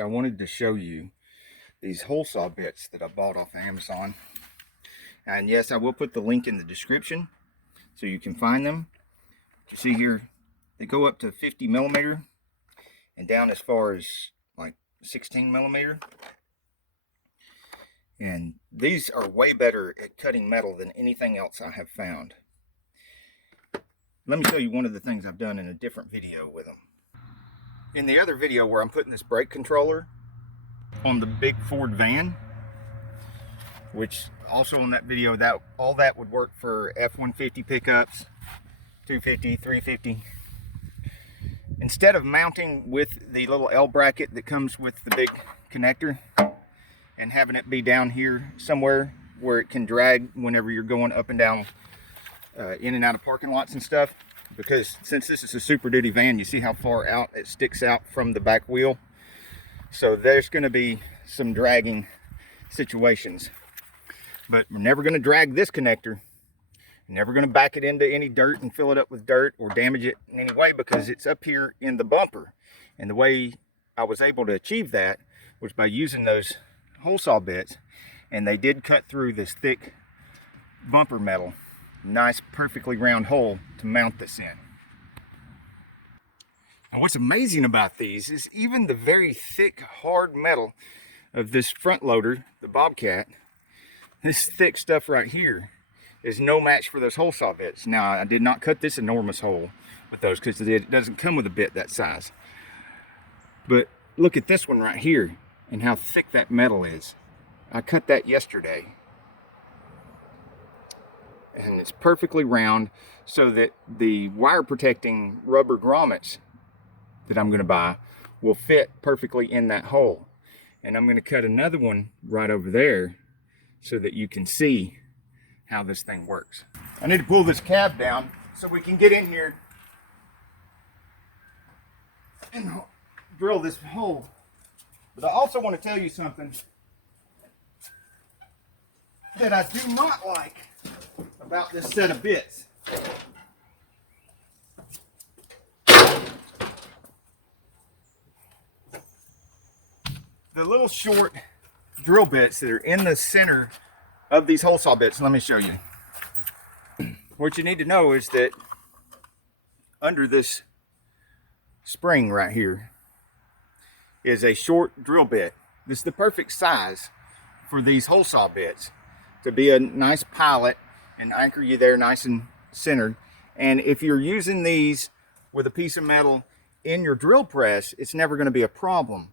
I wanted to show you these hole saw bits that I bought off of Amazon. And yes, I will put the link in the description so you can find them. You see here, they go up to 50 millimeter and down as far as like 16 millimeter. And these are way better at cutting metal than anything else I have found. Let me show you one of the things I've done in a different video with them. In the other video where I'm putting this brake controller on the big Ford van, which also on that video, that all that would work for F-150 pickups, 250, 350. Instead of mounting with the little L bracket that comes with the big connector and having it be down here somewhere where it can drag whenever you're going up and down in and out of parking lots and stuff, because since this is a Super Duty van, you see how far out it sticks out from the back wheel. So there's going to be some dragging situations. But we're never going to drag this connector. Never going to back it into any dirt and fill it up with dirt or damage it in any way, because it's up here in the bumper. And the way I was able to achieve that was by using those hole saw bits. And they did cut through this thick bumper metal. Nice, perfectly round hole to mount this in. And what's amazing about these is even the very thick, hard metal of this front loader, the Bobcat, this thick stuff right here is no match for those hole saw bits. Now, I did not cut this enormous hole with those because it doesn't come with a bit that size. But look at this one right here and how thick that metal is. I cut that yesterday. And it's perfectly round so that the wire protecting rubber grommets that I'm going to buy will fit perfectly in that hole. And I'm going to cut another one right over there so that you can see how this thing works. I need to pull this cab down so we can get in here and drill this hole. But I also want to tell you something that I do not like about this set of bits. The little short drill bits that are in the center of these hole saw bits. Let me show you. What you need to know is that under this spring right here is a short drill bit. This is the perfect size for these hole saw bits to be a nice pilot and anchor you there nice and centered. And if you're using these with a piece of metal in your drill press, it's never going to be a problem.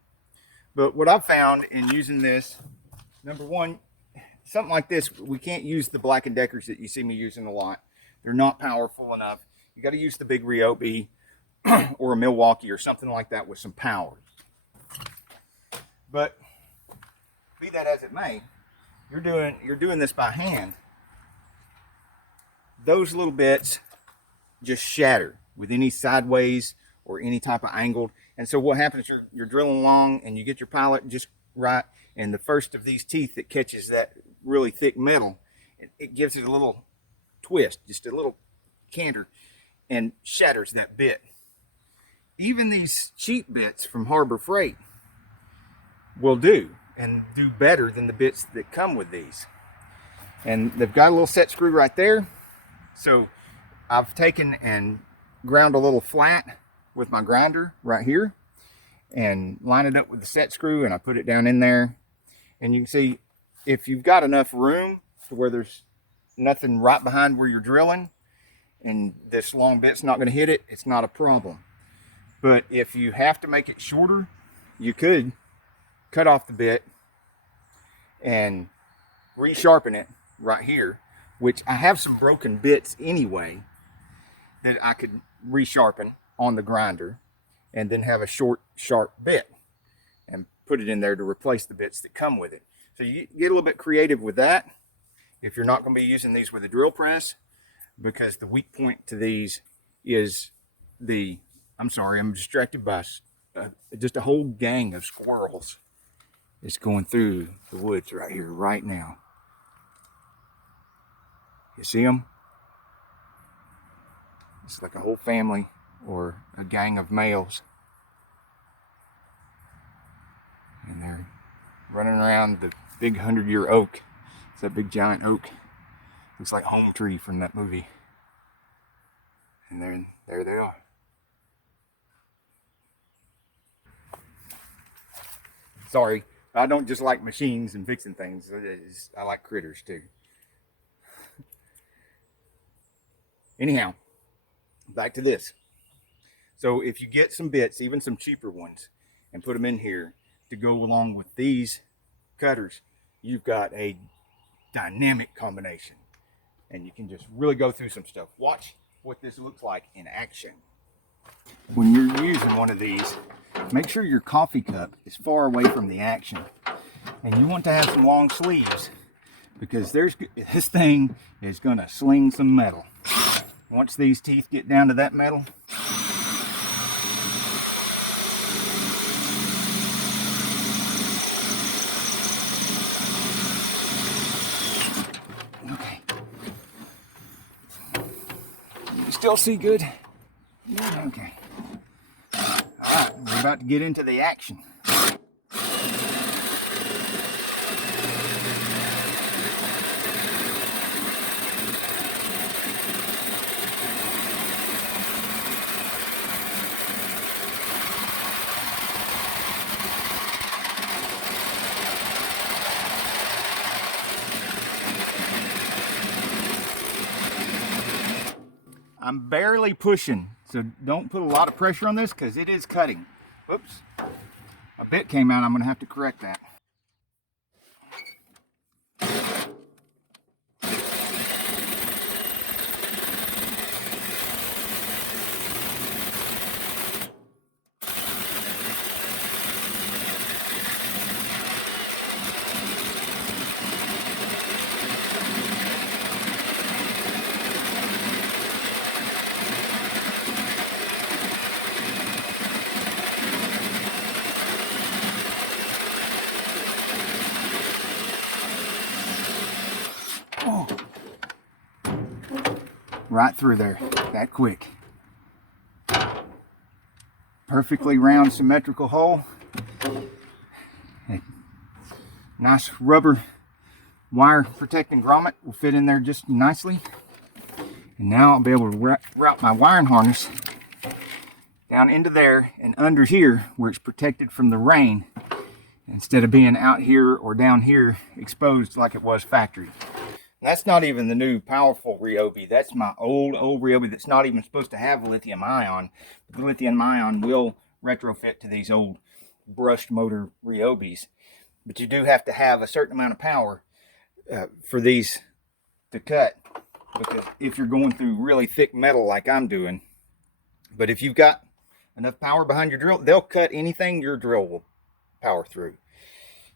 But what I've found in using this, number one, something like this, we can't use the Black & Deckers that you see me using a lot. They're not powerful enough. You got to use the big Ryobi or a Milwaukee or something like that with some power. But be that as it may, you're doing this by hand. Those little bits just shatter with any sideways or any type of angled. And so what happens, you're drilling along and you get your pilot just right, and the first of these teeth that catches that really thick metal, it gives it a little twist, just a little canter, and shatters that bit. Even these cheap bits from Harbor Freight will do, and do better than the bits that come with these. And they've got a little set screw right there. So I've taken and ground a little flat with my grinder right here and line it up with the set screw, and I put it down in there. And you can see if you've got enough room to where there's nothing right behind where you're drilling and this long bit's not going to hit it, it's not a problem. But if you have to make it shorter, you could cut off the bit and resharpen it right here, which I have some broken bits anyway that I could resharpen on the grinder, and then have a short, sharp bit and put it in there to replace the bits that come with it. So you get a little bit creative with that if you're not going to be using these with a drill press, because the weak point to these is the, I'm sorry, I'm distracted by just a whole gang of squirrels. It's going through the woods right here, right now. You see them? It's like a whole family or a gang of males. And they're running around the big 100-year oak. It's that big giant oak. Looks like Home Tree from that movie. And there they are. Sorry, I don't just like machines and fixing things. I like critters too. Anyhow, back to this. So if you get some bits, even some cheaper ones, and put them in here to go along with these cutters, you've got a dynamic combination. And you can just really go through some stuff. Watch what this looks like in action. When you're using one of these, make sure your coffee cup is far away from the action. And you want to have some long sleeves, because this thing is going to sling some metal. Once these teeth get down to that metal, okay. You still see good? Yeah, okay. Alright, we're about to get into the action. I'm barely pushing, so don't put a lot of pressure on this because it is cutting. Whoops. A bit came out. I'm going to have to correct that. Oh. Right through there, that quick. Perfectly round symmetrical hole. A nice rubber wire protecting grommet will fit in there just nicely. And now I'll be able to route my wiring harness down into there and under here where it's protected from the rain, instead of being out here or down here exposed like it was factory. And that's not even the new powerful Ryobi. That's my old Ryobi that's not even supposed to have lithium ion. But the lithium ion will retrofit to these old brushed motor Ryobis. But you do have to have a certain amount of power for these to cut, because if you're going through really thick metal like I'm doing, but if you've got enough power behind your drill, they'll cut anything your drill will power through.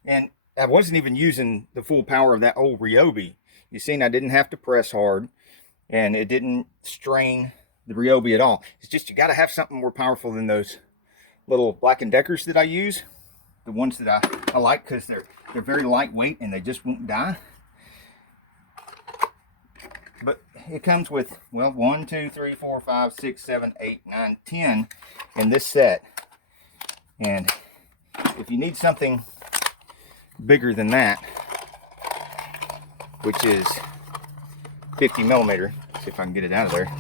And I wasn't even using the full power of that old Ryobi. You seen I didn't have to press hard, and it didn't strain the Ryobi at all. It's just you got to have something more powerful than those little Black & Deckers that I use. The ones that I like, because they're very lightweight and they just won't die. But it comes with, well, 1, 2, 3, 4, 5, 6, 7, 8, 9, 10 in this set. And if you need something bigger than that, which is 50 millimeter, see if I can get it out of there.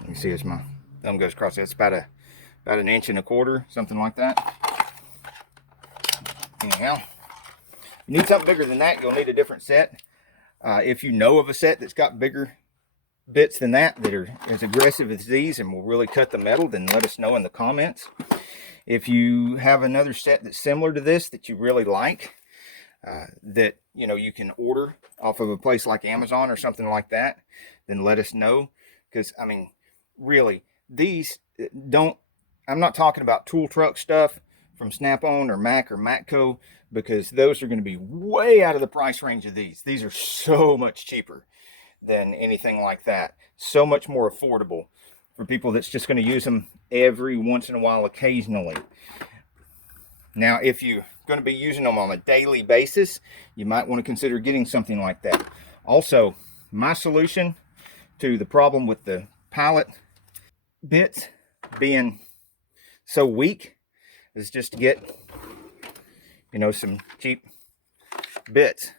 You can see as my thumb goes across it. It's about an 1.25 inches, something like that. Anyhow, you need something bigger than that, you'll need a different set. If you know of a set that's got bigger bits than that are as aggressive as these and will really cut the metal, then let us know in the comments. If you have another set that's similar to this that you really like, that you can order off of a place like Amazon or something like that, then let us know. Because I mean, really, these I'm not talking about tool truck stuff from Snap-on or Mac or Matco, because those are going to be way out of the price range of these. These are so much cheaper. than anything like that. So much more affordable for people that's just going to use them every once in a while, occasionally. Now, if you're going to be using them on a daily basis, you might want to consider getting something like that. Also, my solution to the problem with the pilot bits being so weak is just to get, you know, some cheap bits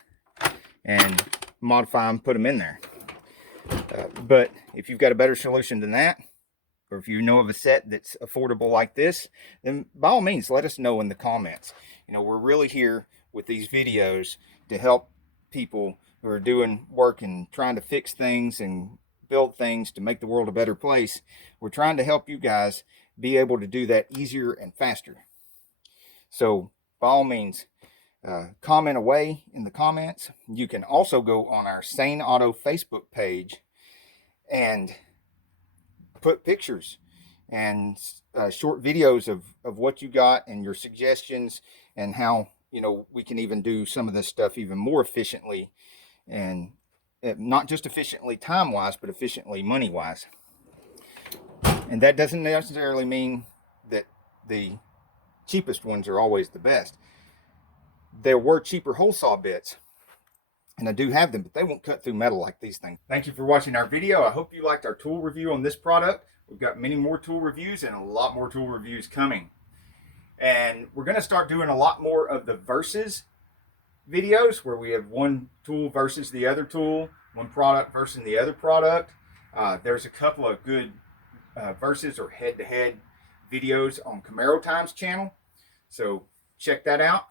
and modify them, put them in there. But if you've got a better solution than that, or if you know of a set that's affordable like this, then by all means, let us know in the comments. You know, we're really here with these videos to help people who are doing work and trying to fix things and build things to make the world a better place. We're trying to help you guys be able to do that easier and faster. So by all means, comment away in the comments. You can also go on our Saneauto Facebook page and put pictures and short videos of what you got and your suggestions, and how, you know, we can even do some of this stuff even more efficiently, and not just efficiently time wise, but efficiently money wise. And that doesn't necessarily mean that the cheapest ones are always the best. There were cheaper hole saw bits, and I do have them, but they won't cut through metal like these things. Thank you for watching our video. I hope you liked our tool review on this product. We've got many more tool reviews and a lot more tool reviews coming. And we're going to start doing a lot more of the versus videos, where we have one tool versus the other tool, one product versus the other product. There's a couple of good versus or head-to-head videos on Camaro Time's channel, so check that out.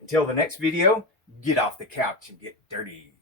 Until the next video, get off the couch and get dirty.